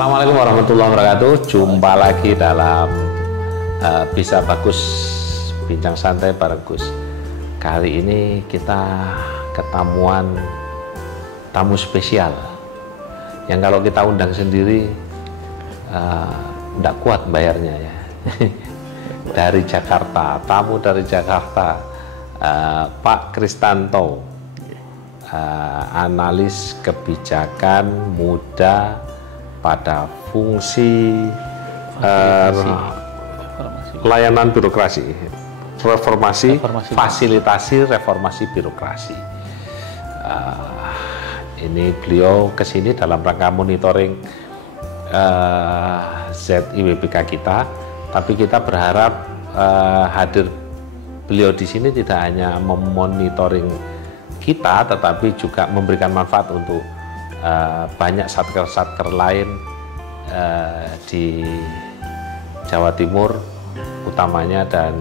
Assalamualaikum warahmatullahi wabarakatuh. Jumpa lagi dalam Bisa Bagus Bincang Santai bareng Gus. Kali ini kita ketemuan tamu spesial yang kalau kita undang sendiri tidak kuat bayarnya ya. Dari Jakarta, tamu dari Jakarta, Pak Kristanto, analis kebijakan muda pada fungsi layanan birokrasi, reformasi, fasilitasi reformasi birokrasi. Ini beliau kesini dalam rangka monitoring ZIWBK kita, tapi kita berharap hadir beliau di sini tidak hanya memonitoring kita, tetapi juga memberikan manfaat untuk banyak satker-satker lain di Jawa Timur utamanya dan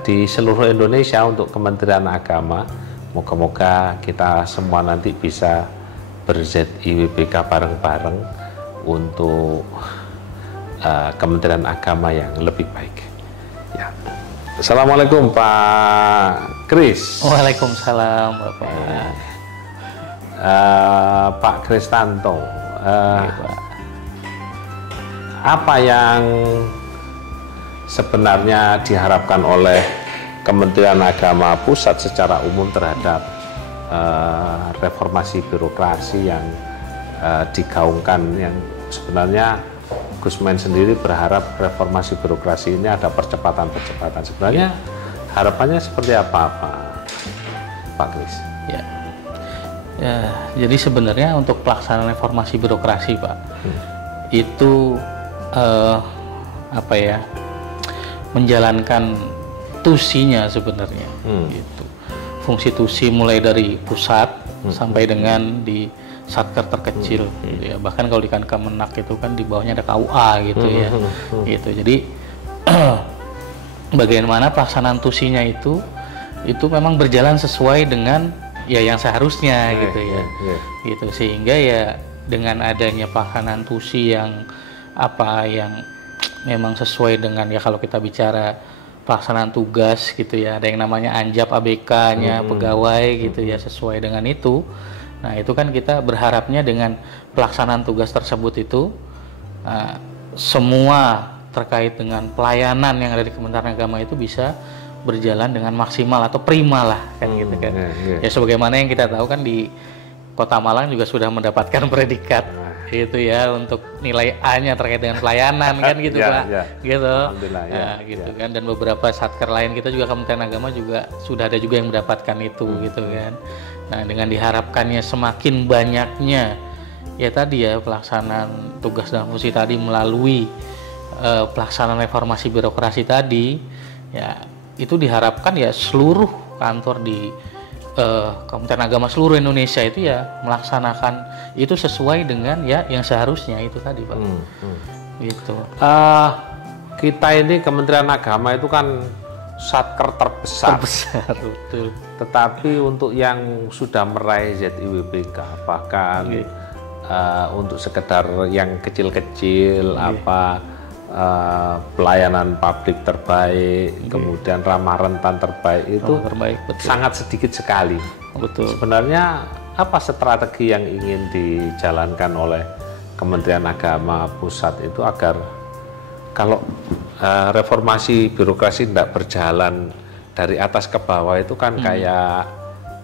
di seluruh Indonesia untuk Kementerian Agama. Moga-moga kita semua nanti bisa ber-ZIWBK bareng-bareng untuk Kementerian Agama yang lebih baik. Ya. Assalamualaikum Pak Kris. Waalaikumsalam Bapak. Pak Kristanto, apa yang sebenarnya diharapkan oleh Kementerian Agama Pusat secara umum terhadap reformasi birokrasi yang digaungkan, yang sebenarnya Gusmen sendiri berharap reformasi birokrasi ini ada percepatan-percepatan. Sebenarnya harapannya seperti apa, Pak Kris? Ya. Ya, jadi sebenarnya untuk pelaksanaan reformasi birokrasi, Pak, itu menjalankan tusinya sebenarnya, gitu. Fungsi tusi mulai dari pusat sampai dengan di satker terkecil, gitu ya. Bahkan kalau di Kemenak itu kan di bawahnya ada KUA, gitu ya, gitu. Jadi bagaimana pelaksanaan tusinya itu memang berjalan sesuai dengan ya yang seharusnya gitu ya, gitu, sehingga ya dengan adanya pelaksanaan tusi yang memang sesuai dengan ya kalau kita bicara pelaksanaan tugas gitu ya, ada yang namanya anjap ABK-nya pegawai gitu ya, sesuai dengan itu. Nah itu kan kita berharapnya dengan pelaksanaan tugas tersebut itu semua terkait dengan pelayanan yang ada di Kementerian Agama itu bisa berjalan dengan maksimal atau prima lah kan gitu kan. Ya sebagaimana yang kita tahu kan di Kota Malang juga sudah mendapatkan predikat gitu ya untuk nilai A-nya terkait dengan pelayanan kan gitu Pak. Gitu. Alhamdulillah gitu kan, dan beberapa satker lain kita juga Kementerian Agama juga sudah ada juga yang mendapatkan itu gitu kan. Nah, dengan diharapkannya semakin banyaknya ya tadi ya pelaksanaan tugas dan fungsi tadi melalui pelaksanaan reformasi birokrasi tadi ya, itu diharapkan ya seluruh kantor di Kementerian Agama seluruh Indonesia itu ya melaksanakan itu sesuai dengan ya yang seharusnya itu tadi Pak. Gitu. Kita ini Kementerian Agama itu kan satker terbesar, betul. Tetapi untuk yang sudah meraih ZIWBK bahkan untuk sekedar yang kecil-kecil pelayanan publik terbaik, kemudian ramah rentan terbaik itu sangat sedikit sekali. Betul. Sebenarnya apa strategi yang ingin dijalankan oleh Kementerian Agama Pusat itu agar kalau reformasi birokrasi tidak berjalan dari atas ke bawah itu kan kayak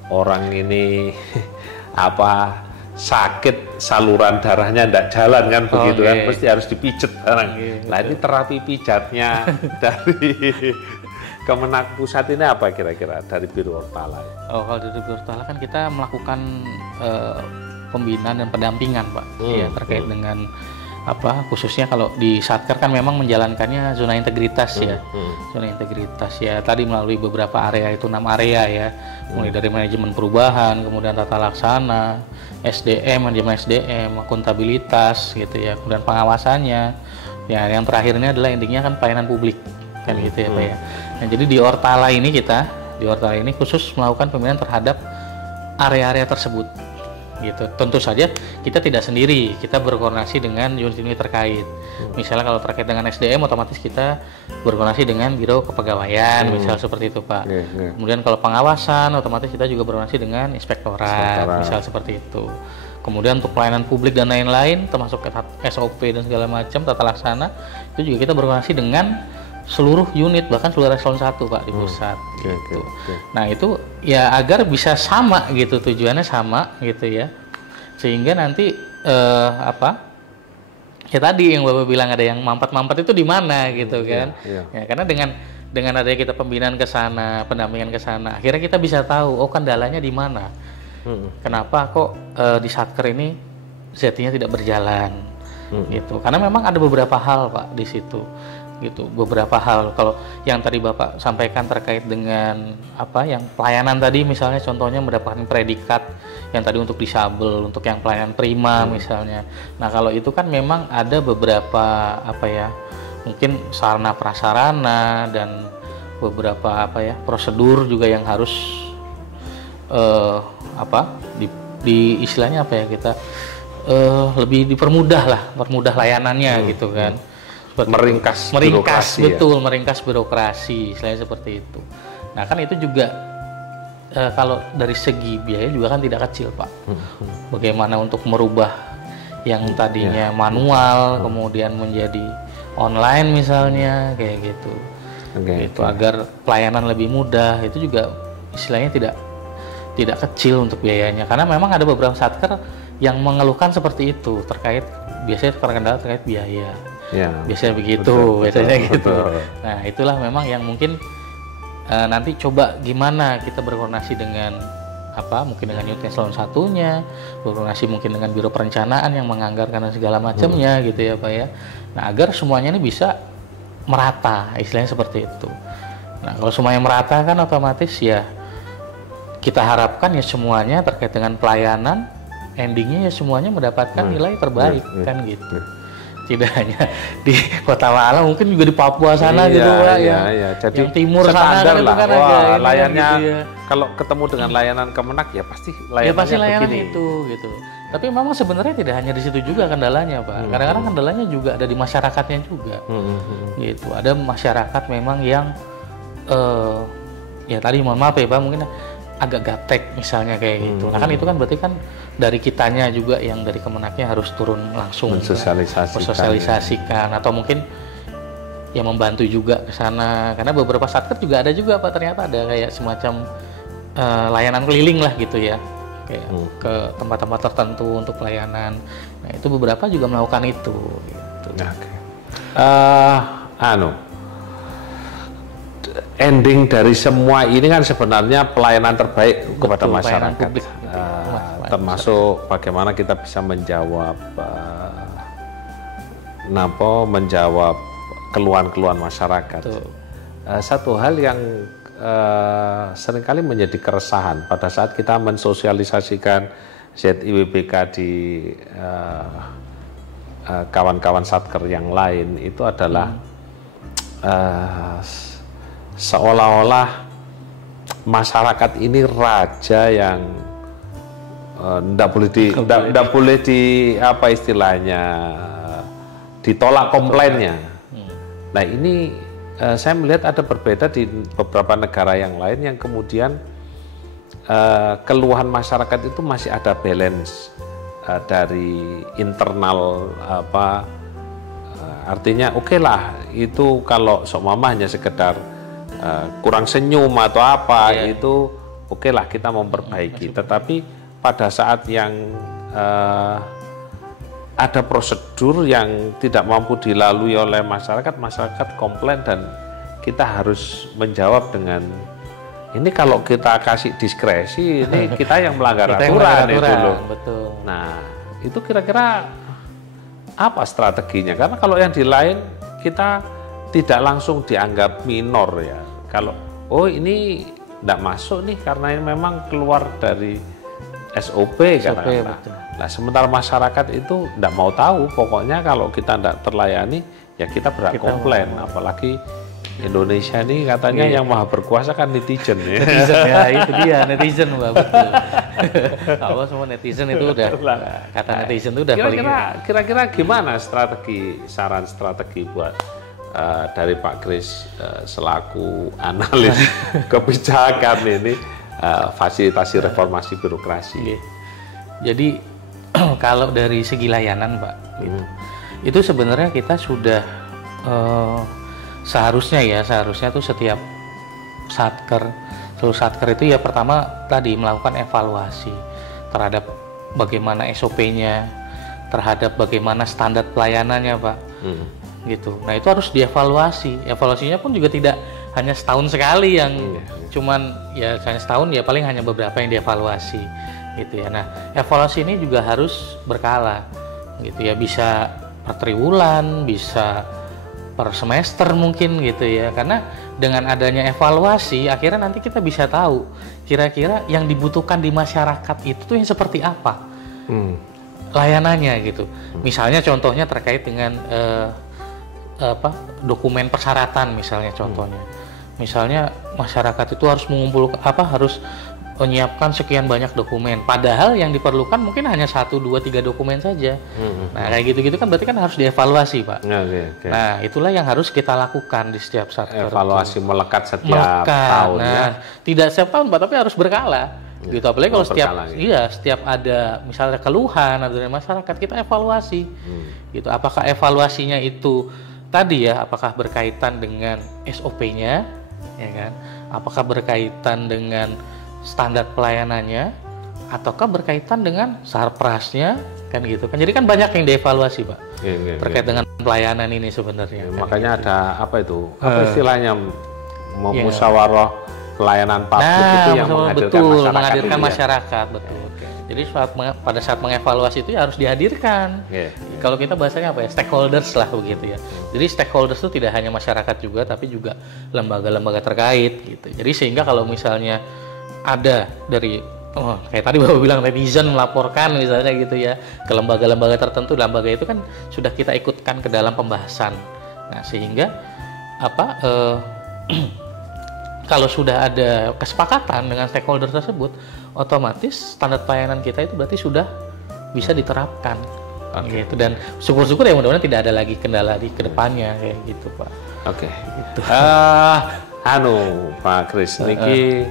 orang ini sakit saluran darahnya tidak jalan kan begitu kan, mesti harus dipijet orang. Nah ini terapi pijatnya dari Kemenak Pusat ini apa kira-kira dari Biro Ortala? Kalau dari Biro Ortala kan kita melakukan pembinaan dan pendampingan Pak, ya terkait dengan khususnya kalau di satker kan memang menjalankannya zona integritas ya, zona integritas ya tadi melalui beberapa area, itu 6 area ya, mulai dari manajemen perubahan, kemudian tata laksana, SDM, manajemen SDM, akuntabilitas gitu ya, kemudian pengawasannya ya, yang terakhirnya adalah intinya kan pelayanan publik kan gitu ya Pak ya. Nah jadi di Ortala ini khusus melakukan pembinaan terhadap area-area tersebut gitu. Tentu saja kita tidak sendiri, kita berkoordinasi dengan unit-unit terkait. Misalnya kalau terkait dengan SDM, otomatis kita berkoordinasi dengan Biro Kepegawaian, misal seperti itu Pak. Kemudian kalau pengawasan, otomatis kita juga berkoordinasi dengan inspektorat, misal seperti itu. Kemudian untuk pelayanan publik dan lain-lain, termasuk SOP dan segala macam, tata laksana, itu juga kita berkoordinasi dengan seluruh unit, bahkan seluruh eselon 1 Pak di pusat. Gitu. Nah itu ya agar bisa sama gitu, tujuannya sama gitu ya, sehingga nanti ya tadi yang Bapak bilang ada yang mampet-mampet itu di mana gitu kan. Ya, karena dengan adanya kita pembinaan ke sana, pendampingan ke sana, akhirnya kita bisa tahu oh kendalanya di mana. Kenapa kok di Satker ini ZT-nya tidak berjalan gitu. Karena memang ada beberapa hal Pak di situ. Gitu, beberapa hal. Kalau yang tadi Bapak sampaikan terkait dengan yang pelayanan tadi, misalnya contohnya mendapatkan predikat yang tadi untuk disabel, untuk yang pelayanan prima misalnya. Nah kalau itu kan memang ada beberapa mungkin sarana prasarana dan beberapa prosedur juga yang harus di istilahnya kita lebih permudah layanannya gitu kan. Meringkas betul, meringkas birokrasi, istilahnya seperti itu. Nah kan itu juga kalau dari segi biaya juga kan tidak kecil Pak. Bagaimana untuk merubah yang tadinya manual kemudian menjadi online misalnya kayak gitu, agar pelayanan lebih mudah, itu juga istilahnya tidak kecil untuk biayanya. Karena memang ada beberapa satker yang mengeluhkan seperti itu biasanya terkendala terkait biaya. Ya, biasanya begitu, gitu. Nah, itulah memang yang mungkin nanti coba gimana kita berkoordinasi dengan mungkin dengan unit eselon 1-nya, berkoordinasi mungkin dengan Biro Perencanaan yang menganggarkan dan segala macamnya gitu ya Pak ya. Nah, agar semuanya ini bisa merata, istilahnya seperti itu. Nah, kalau semuanya merata kan otomatis ya kita harapkan ya semuanya terkait dengan pelayanan, endingnya ya semuanya mendapatkan nilai terbaik kan gitu. Tidak hanya di Kota Malang, mungkin juga di Papua sana gitu Pak Jadi yang timur sana kan itu kan layannya gitu ya. Kalau ketemu dengan layanan Kemenak ya pasti layanan itu gitu. Tapi memang sebenarnya tidak hanya di situ juga kendalanya Pak. Kadang-kadang kendalanya juga ada di masyarakatnya juga. Gitu. Ada masyarakat memang yang ya tadi mohon maaf ya Pak, mungkin agak gaptek misalnya kayak gitu. Nah kan itu kan berarti kan dari kitanya juga yang dari Kemenaknya harus turun langsung mensosialisasikan atau mungkin yang membantu juga ke sana, karena beberapa satker juga ada juga Pak, ternyata ada kayak semacam layanan keliling lah gitu ya, kayak ke tempat-tempat tertentu untuk pelayanan. Nah itu beberapa juga melakukan itu gitu. Ending dari semua ini kan sebenarnya pelayanan terbaik kepada masyarakat, termasuk bagaimana kita bisa menjawab keluhan-keluhan masyarakat. Satu hal yang seringkali menjadi keresahan pada saat kita mensosialisasikan ZIWBK di kawan-kawan satker yang lain itu adalah seolah-olah masyarakat ini raja yang tidak boleh ditolak komplainnya. Nah ini saya melihat ada berbeda di beberapa negara yang lain yang kemudian keluhan masyarakat itu masih ada balance dari internal artinya oke lah itu kalau seumpama hanya sekedar kurang senyum atau itu oke lah kita memperbaiki, tetapi pada saat yang ada prosedur yang tidak mampu dilalui oleh masyarakat komplain dan kita harus menjawab dengan ini kalau kita kasih diskresi ini kita yang melanggar aturan itu loh. Betul. Nah itu kira-kira apa strateginya, karena kalau yang di lain kita tidak langsung dianggap minor ya. Kalau ini tidak masuk nih karena ini memang keluar dari SOP karena nah sementara masyarakat itu tidak mau tahu, pokoknya kalau kita tidak terlayani ya kita berhak komplain, apalagi Indonesia ini katanya yang maha berkuasa kan netizen ya. Netizen ya, itu dia netizen Pak, betul. Kalau semua netizen itu udah kata netizen itu udah kira-kira gimana saran strategi buat dari Pak Kris selaku analis kebijakan ini fasilitasi reformasi birokrasi. Jadi kalau dari segi layanan Pak, gitu, itu sebenarnya kita sudah seharusnya tuh setiap seluruh satker itu ya pertama tadi melakukan evaluasi terhadap bagaimana SOP-nya, terhadap bagaimana standar pelayanannya Pak, gitu. Nah itu harus dievaluasi. Evaluasinya pun juga tidak hanya setahun sekali yang cuman ya hanya setahun ya paling hanya beberapa yang dievaluasi, gitu ya. Nah evaluasi ini juga harus berkala, gitu ya, bisa per triwulan, bisa per semester mungkin gitu ya, karena dengan adanya evaluasi akhirnya nanti kita bisa tahu kira-kira yang dibutuhkan di masyarakat itu tuh yang seperti apa layanannya gitu. Misalnya contohnya terkait dengan dokumen persyaratan misalnya contohnya. Misalnya masyarakat itu harus harus menyiapkan sekian banyak dokumen, padahal yang diperlukan mungkin hanya 1, 2, 3 dokumen saja. Nah kayak gitu-gitu kan berarti kan harus dievaluasi Pak. Okay. Nah itulah yang harus kita lakukan di setiap satker. Evaluasi melekat setiap tahun. Nah tidak setiap tahun Pak, tapi harus berkala. Gitu, apalagi kalau setiap ada misalnya keluhan dari masyarakat kita evaluasi. Gitu, apakah evaluasinya itu tadi ya, apakah berkaitan dengan SOP-nya, ya kan? Apakah berkaitan dengan standar pelayanannya, ataukah berkaitan dengan sarprasnya, kan gitu kan. Jadi kan banyak yang dievaluasi Pak terkait dengan pelayanan ini sebenarnya. Makanya gitu. Ada apa itu? Apa istilahnya musyawarah pelayanan publik itu yang menghadirkan masyarakat. Betul. Jadi pada saat mengevaluasi itu ya harus dihadirkan. Kalau kita bahasanya apa ya, stakeholders lah begitu ya. Jadi stakeholders itu tidak hanya masyarakat juga, tapi juga lembaga-lembaga terkait gitu. Jadi sehingga kalau misalnya ada dari kayak tadi Bapak bilang netizen melaporkan misalnya gitu ya ke lembaga-lembaga tertentu, lembaga itu kan sudah kita ikutkan ke dalam pembahasan. Nah sehingga kalau sudah ada kesepakatan dengan stakeholder tersebut, otomatis standar pelayanan kita itu berarti sudah bisa diterapkan. Gitu. Dan syukur-syukur ya mudah-mudahan tidak ada lagi kendala di kedepannya kayak gitu Pak. Oke. Gitu. Pak Kris, niki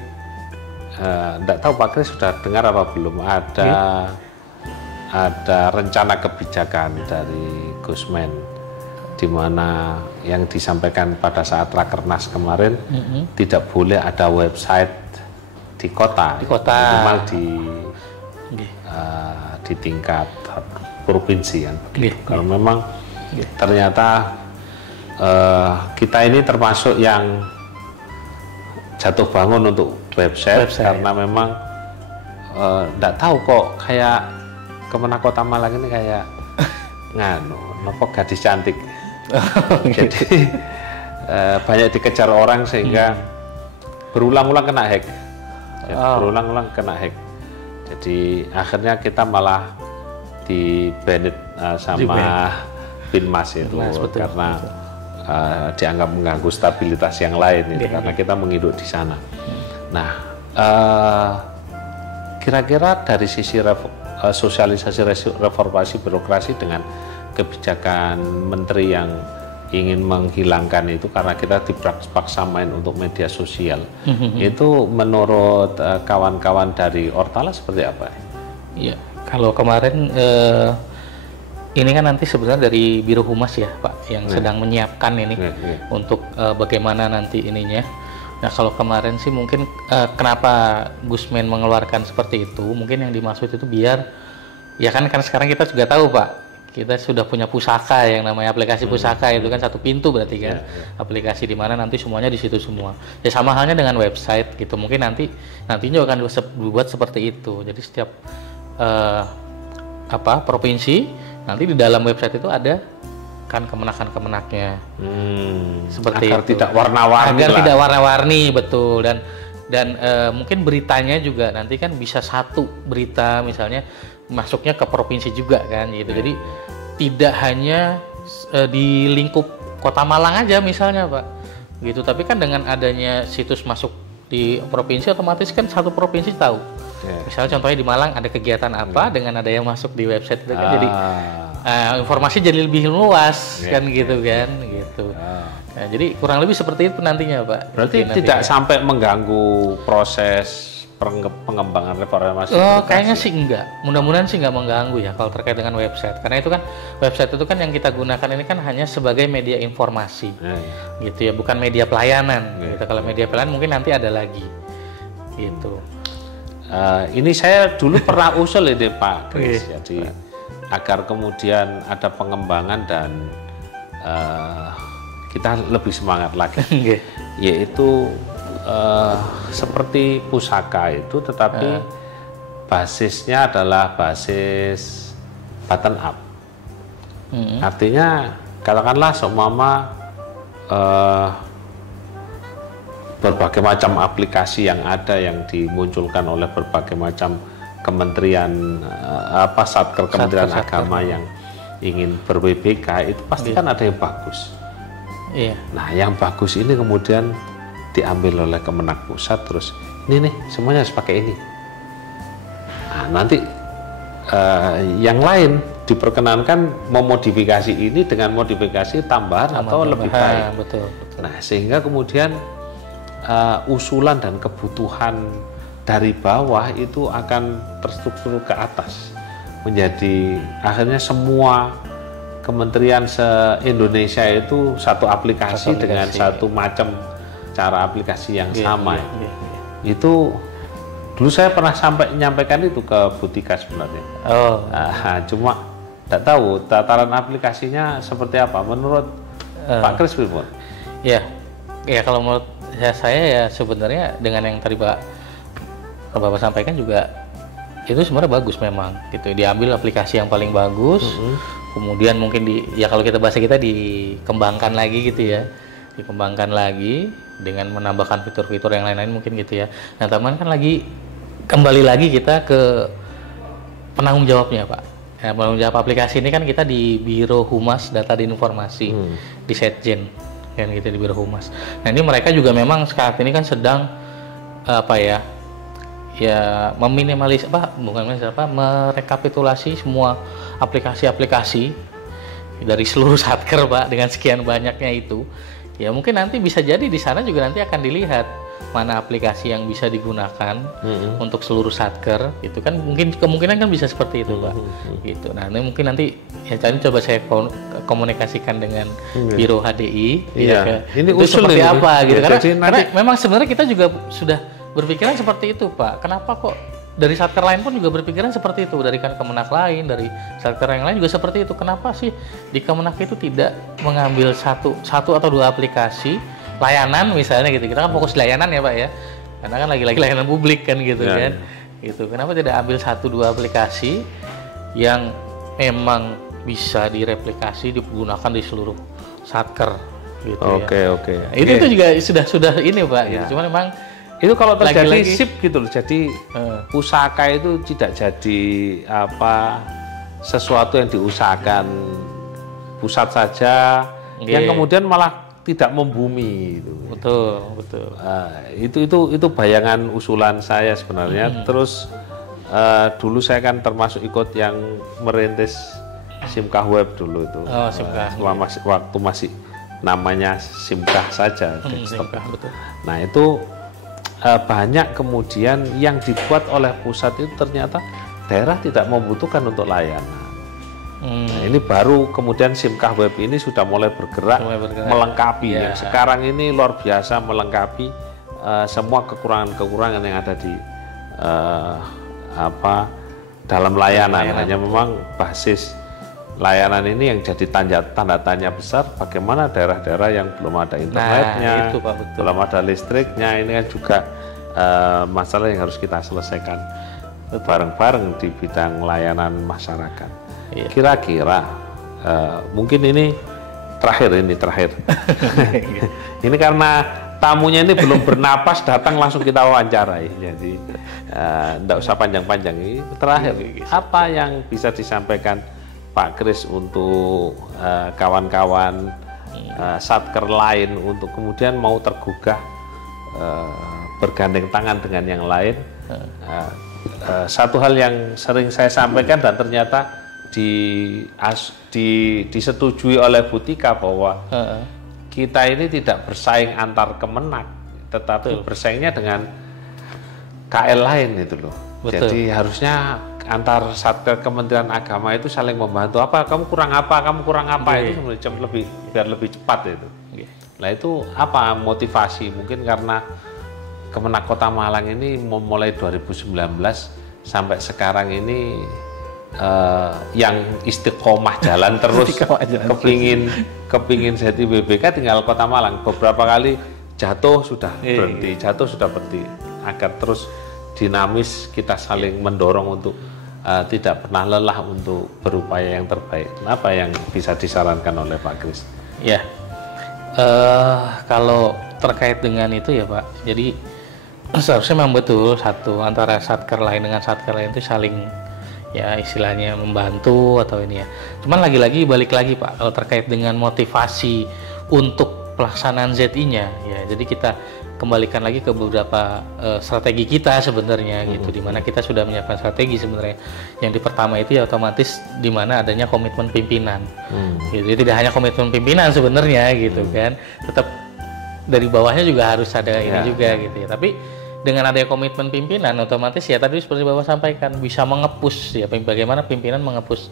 enggak tahu Pak Kris sudah dengar apa belum ada rencana kebijakan dari Gusmen di mana yang disampaikan pada saat Rakernas kemarin tidak boleh ada website di kota. Minimal di tingkat provinsi kan. Kalau memang ternyata kita ini termasuk yang jatuh bangun untuk website. Karena memang enggak tahu kok kayak Kemenak Kota Malang ini kayak nopo gadis cantik. Jadi banyak dikejar orang sehingga berulang-ulang kena hack. Berulang-ulang kena hack. Jadi akhirnya kita malah di-banned sama Binmas itu karena dianggap mengganggu stabilitas yang lain itu karena kita menghidup di sana. Nah, kira-kira dari sisi sosialisasi reformasi birokrasi dengan kebijakan menteri yang ingin menghilangkan itu karena kita dipaksa main untuk media sosial, itu menurut kawan-kawan dari Ortala seperti apa? Iya, kalau kemarin ini kan nanti sebenarnya dari Biro Humas ya Pak yang sedang menyiapkan ini untuk bagaimana nanti ininya. Nah kalau kemarin sih mungkin kenapa Gusmen mengeluarkan seperti itu, mungkin yang dimaksud itu biar ya kan sekarang kita juga tahu Pak, kita sudah punya pusaka yang namanya aplikasi pusaka itu kan satu pintu berarti kan aplikasi di mana nanti semuanya di situ semua. Ya sama halnya dengan website gitu, mungkin nantinya akan dibuat seperti itu. Jadi setiap provinsi nanti di dalam website itu ada kan kemenaknya seperti agar itu. Tidak warna-warni agar tidak warna-warni betul. Dan mungkin beritanya juga nanti kan bisa satu berita misalnya masuknya ke provinsi juga kan gitu. Jadi tidak hanya di lingkup Kota Malang aja misalnya Pak, gitu. Tapi kan dengan adanya situs masuk di provinsi, otomatis kan satu provinsi tahu. Misalnya contohnya di Malang ada kegiatan apa, dengan ada yang masuk di website itu kan jadi informasi jadi lebih luas kan gitu kan gitu. Nah, jadi kurang lebih seperti itu nantinya Pak. Berarti tidak sampai mengganggu proses pengembangan reformasi. Kayaknya sih enggak. Mudah-mudahan sih enggak mengganggu ya kalau terkait dengan website. Karena itu kan website itu kan yang kita gunakan ini kan hanya sebagai media informasi, gitu ya, bukan media pelayanan. Gitu. Kalau media pelayanan mungkin nanti ada lagi, gitu. Ini saya dulu pernah usul ini Pak Kris, jadi agar kemudian ada pengembangan dan kita lebih semangat lagi, yaitu seperti pusaka itu, tetapi basisnya adalah basis button up. Artinya katakanlah seumpama berbagai macam aplikasi yang ada yang dimunculkan oleh berbagai macam kementerian satker Kementerian Agama yang ingin ber-WBK itu pasti kan ada yang bagus. Nah, yang bagus ini kemudian diambil oleh Kemenak Pusat, terus ini nih semuanya harus pakai ini. Nah, nanti yang lain diperkenankan memodifikasi ini dengan modifikasi tambahan atau lebih baik. Betul. Nah, sehingga kemudian usulan dan kebutuhan dari bawah itu akan terstruktur ke atas, menjadi akhirnya semua kementerian se-Indonesia itu satu aplikasi dengan satu macam cara aplikasi yang sama. Itu dulu saya pernah menyampaikan itu ke Butika sebenarnya. Cuma tidak tahu tataran aplikasinya seperti apa menurut Pak Kris Firman. Ya kalau menurut saya ya sebenarnya dengan yang tadi Bapak sampaikan juga itu sebenarnya bagus memang gitu. Diambil aplikasi yang paling bagus, kemudian mungkin kalau kita bahasa kita dikembangkan lagi gitu ya, dikembangkan lagi dengan menambahkan fitur-fitur yang lain-lain mungkin gitu ya. Nah, teman kan kembali lagi kita ke penanggung jawabnya Pak. Ya, penanggung jawab aplikasi ini kan kita di Biro Humas Data dan Informasi di Setjen. Kan gitu di Biro Humas. Nah, ini mereka juga memang saat ini kan sedang merekapitulasi semua aplikasi-aplikasi dari seluruh satker Pak, dengan sekian banyaknya itu. Ya mungkin nanti bisa jadi di sana juga nanti akan dilihat mana aplikasi yang bisa digunakan untuk seluruh satker. Itu kan mungkin kemungkinan kan bisa seperti itu Pak. Gitu. Nah, ini mungkin nanti coba saya komunikasikan dengan Biro HDI. Ini itu usul seperti ini. apa gitu. Karena nanti memang sebenarnya kita juga sudah berpikiran seperti itu Pak. Kenapa kok dari satker lain pun juga berpikiran seperti itu, dari Kemenak lain, dari satker yang lain juga seperti itu. Kenapa sih di Kemenak itu tidak mengambil satu atau dua aplikasi layanan misalnya gitu. Kita kan fokus layanan ya Pak ya, karena kan lagi-lagi layanan publik kan gitu kan. Gitu. Kenapa tidak ambil satu dua aplikasi yang memang bisa direplikasi, digunakan di seluruh satker gitu. Oke. Itu juga sudah ini Pak. Gitu. Cuma memang itu kalau terjadi sip gitu loh, jadi pusaka itu tidak jadi sesuatu yang diusahakan pusat saja, yang kemudian malah tidak membumi itu. Betul. Itu bayangan usulan saya sebenarnya. Terus dulu saya kan termasuk ikut yang merintis Simkah Web dulu itu. Waktu masih namanya Simkah saja. Simkah, betul. Nah, itu banyak kemudian yang dibuat oleh pusat itu ternyata daerah tidak membutuhkan untuk layanan. Nah, ini baru kemudian Simkah Web ini sudah mulai bergerak melengkapi. Yang sekarang ini luar biasa melengkapi semua kekurangan-kekurangan yang ada di dalam layanan. Hanya memang basis layanan ini yang jadi tanda tanya besar, bagaimana daerah-daerah yang belum ada internetnya, itu, Pak, betul. belum ada listriknya, ini kan juga masalah yang harus kita selesaikan bareng-bareng di bidang layanan masyarakat. Kira-kira mungkin ini terakhir ini karena tamunya ini belum bernapas datang langsung kita wawancarai, jadi tidak usah panjang-panjang. Ini terakhir, apa yang bisa disampaikan Pak Kris untuk kawan-kawan satker lain untuk kemudian mau tergugah bergandeng tangan dengan yang lain. Satu hal yang sering saya sampaikan dan ternyata disetujui oleh Bu Tika bahwa kita ini tidak bersaing antar kemenak, tetapi bersaingnya dengan KL lain itu loh. Betul. Jadi harusnya antar satker Kementerian Agama itu saling membantu. Kamu kurang apa, itu biar lebih cepat itu. Nah itu apa motivasi? Mungkin karena Kemenak Kota Malang ini mulai 2019 sampai sekarang ini yang istiqomah jalan terus kepingin jadi BBK tinggal Kota Malang. Beberapa kali jatuh sudah berhenti, agar terus dinamis, kita saling mendorong untuk tidak pernah lelah untuk berupaya yang terbaik. Apa yang bisa disarankan oleh Pak Kris? Ya, kalau terkait dengan itu ya Pak, jadi seharusnya memang betul satu antara satker lain dengan satker lain itu saling ya istilahnya membantu atau ini ya. Cuman lagi-lagi balik lagi Pak, kalau terkait dengan motivasi untuk pelaksanaan ZI-nya ya, jadi kita kembalikan lagi ke beberapa strategi kita sebenarnya gitu, dimana kita sudah menyiapkan strategi sebenarnya. Yang pertama itu ya otomatis dimana adanya komitmen pimpinan, gitu. Jadi tidak hanya komitmen pimpinan sebenarnya gitu kan, tetap dari bawahnya juga harus ada ini juga gitu ya. Tapi dengan adanya komitmen pimpinan otomatis ya tadi seperti Bapak sampaikan bisa mengepus ya, bagaimana pimpinan mengepus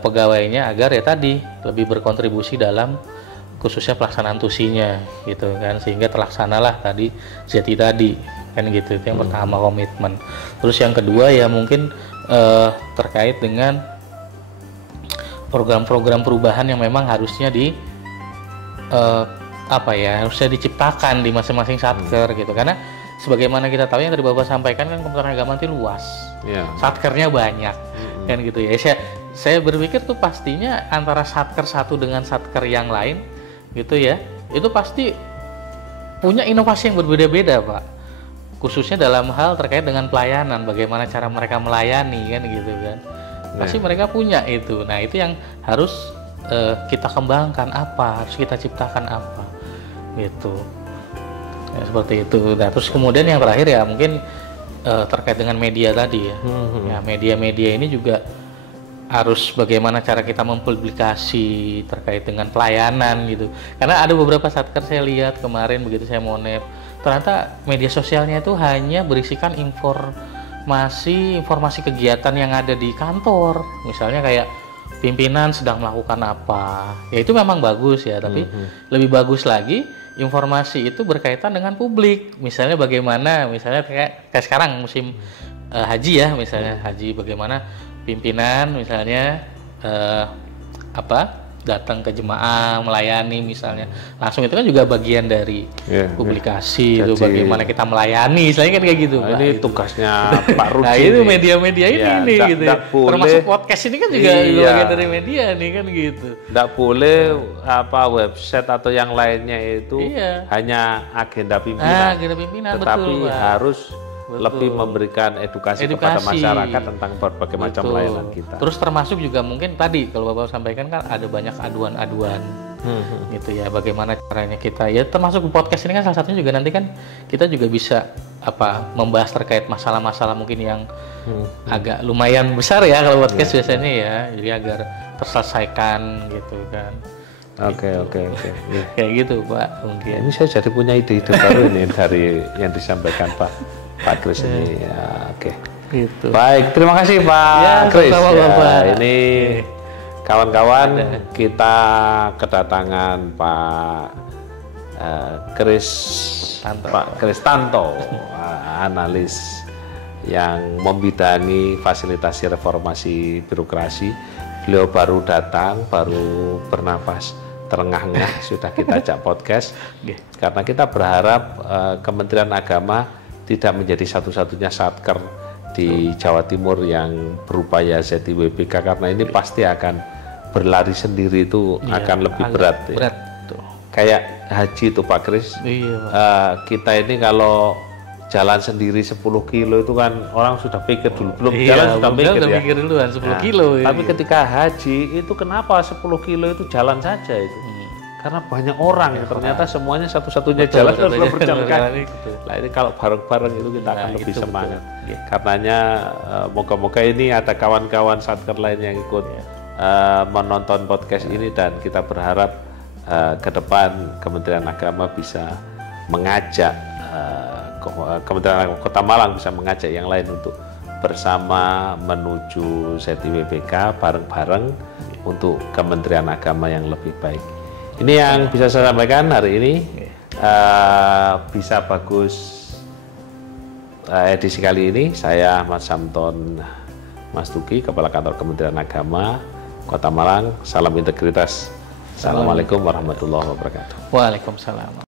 pegawainya agar ya tadi lebih berkontribusi dalam khususnya pelaksanaan tusinya gitu kan, sehingga terlaksanalah tadi ZI tadi kan gitu. Itu yang pertama, komitmen. Terus yang kedua ya mungkin terkait dengan program-program perubahan yang memang harusnya harusnya diciptakan di masing-masing satker gitu, karena sebagaimana kita tahu yang tadi Bapak sampaikan kan Kementerian Agama itu luas, satkernya banyak kan gitu ya. Saya berpikir tuh pastinya antara satker satu dengan satker yang lain gitu ya, itu pasti punya inovasi yang berbeda-beda Pak, khususnya dalam hal terkait dengan pelayanan, bagaimana cara mereka melayani kan gitu kan, pasti mereka punya itu. Nah itu yang harus kita kembangkan, harus kita ciptakan gitu ya, seperti itu. Nah terus kemudian yang terakhir ya mungkin terkait dengan media tadi ya, ya media-media ini juga harus bagaimana cara kita mempublikasi terkait dengan pelayanan gitu. Karena ada beberapa satker saya lihat kemarin begitu saya monet, ternyata media sosialnya itu hanya berisikan informasi kegiatan yang ada di kantor. Misalnya kayak pimpinan sedang melakukan apa. Ya itu memang bagus ya, tapi lebih bagus lagi informasi itu berkaitan dengan publik. Misalnya bagaimana, misalnya kayak sekarang musim haji ya, misalnya haji, bagaimana pimpinan misalnya datang ke jemaah melayani misalnya langsung, itu kan juga bagian dari publikasi. Jadi, itu bagaimana kita melayani misalnya kan kayak gitu. Ini gitu. Tugasnya Pak Rudi. Nah itu media-media ini gitu ya. Termasuk podcast ini kan juga bagian dari media nih kan gitu. Nggak boleh website atau yang lainnya itu hanya agenda pimpinan. Tetapi betul, harus lebih memberikan edukasi kepada masyarakat tentang berbagai macam layanan kita. Terus termasuk juga mungkin tadi kalau Bapak sampaikan kan ada banyak aduan-aduan gitu ya, bagaimana caranya kita ya, termasuk podcast ini kan salah satunya juga nanti kan kita juga bisa membahas terkait masalah-masalah mungkin yang agak lumayan besar ya kalau podcast biasanya ya, jadi agar terselesaikan gitu kan. Oke. Kayak gitu Pak mungkin. Ini saya jadi punya ide-ide baru ini dari yang disampaikan Pak Kris ini ya, oke. Gitu. Baik, terima kasih Pak Kris. Ini kawan-kawan kita kedatangan Pak Kris Tanto, analis yang membidangi fasilitasi reformasi birokrasi. Beliau baru datang, baru bernapas terengah-engah sudah kita ajak podcast karena kita berharap Kementerian Agama tidak menjadi satu-satunya satker di Jawa Timur yang berupaya ZIWBK, karena ini pasti akan berlari sendiri, itu akan lebih berat ya. Kayak haji itu Pak Kris, kita ini kalau jalan sendiri 10 kilo itu kan orang sudah pikir dulu, belum jalan sudah mikir duluan 10 kilo. Tapi ketika haji itu kenapa 10 kilo itu jalan saja itu? karena banyak orang ternyata semuanya satu-satunya jalan adalah berjalan kaki. Nah ini kalau bareng-bareng itu kita akan lebih semangat. Karenanya moga-moga ini ada kawan-kawan Satker lain yang ikut menonton podcast ini, dan kita berharap ke depan Kementerian Agama bisa mengajak Kementerian Agama Kota Malang bisa mengajak yang lain untuk bersama menuju ZIWBK bareng-bareng untuk Kementerian Agama yang lebih baik. Ini yang bisa saya sampaikan hari ini. Bisa bagus edisi kali ini. Saya Mas Samton Mastuki, Kepala Kantor Kementerian Agama Kota Malang. Salam integritas. Assalamualaikum warahmatullahi wabarakatuh. Waalaikumsalam.